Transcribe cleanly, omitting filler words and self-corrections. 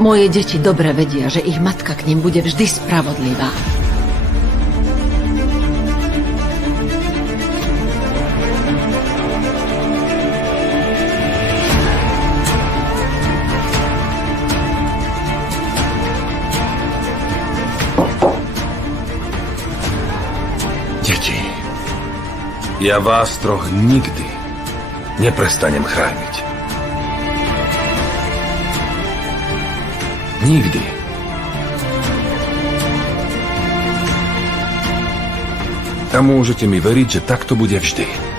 Moje deti dobre vedia, že ich matka k nim bude vždy spravodlivá. Deti, ja vás troch nikdy neprestanem chrániť. Nikdy. A môžete mi veriť, že tak to bude vždy.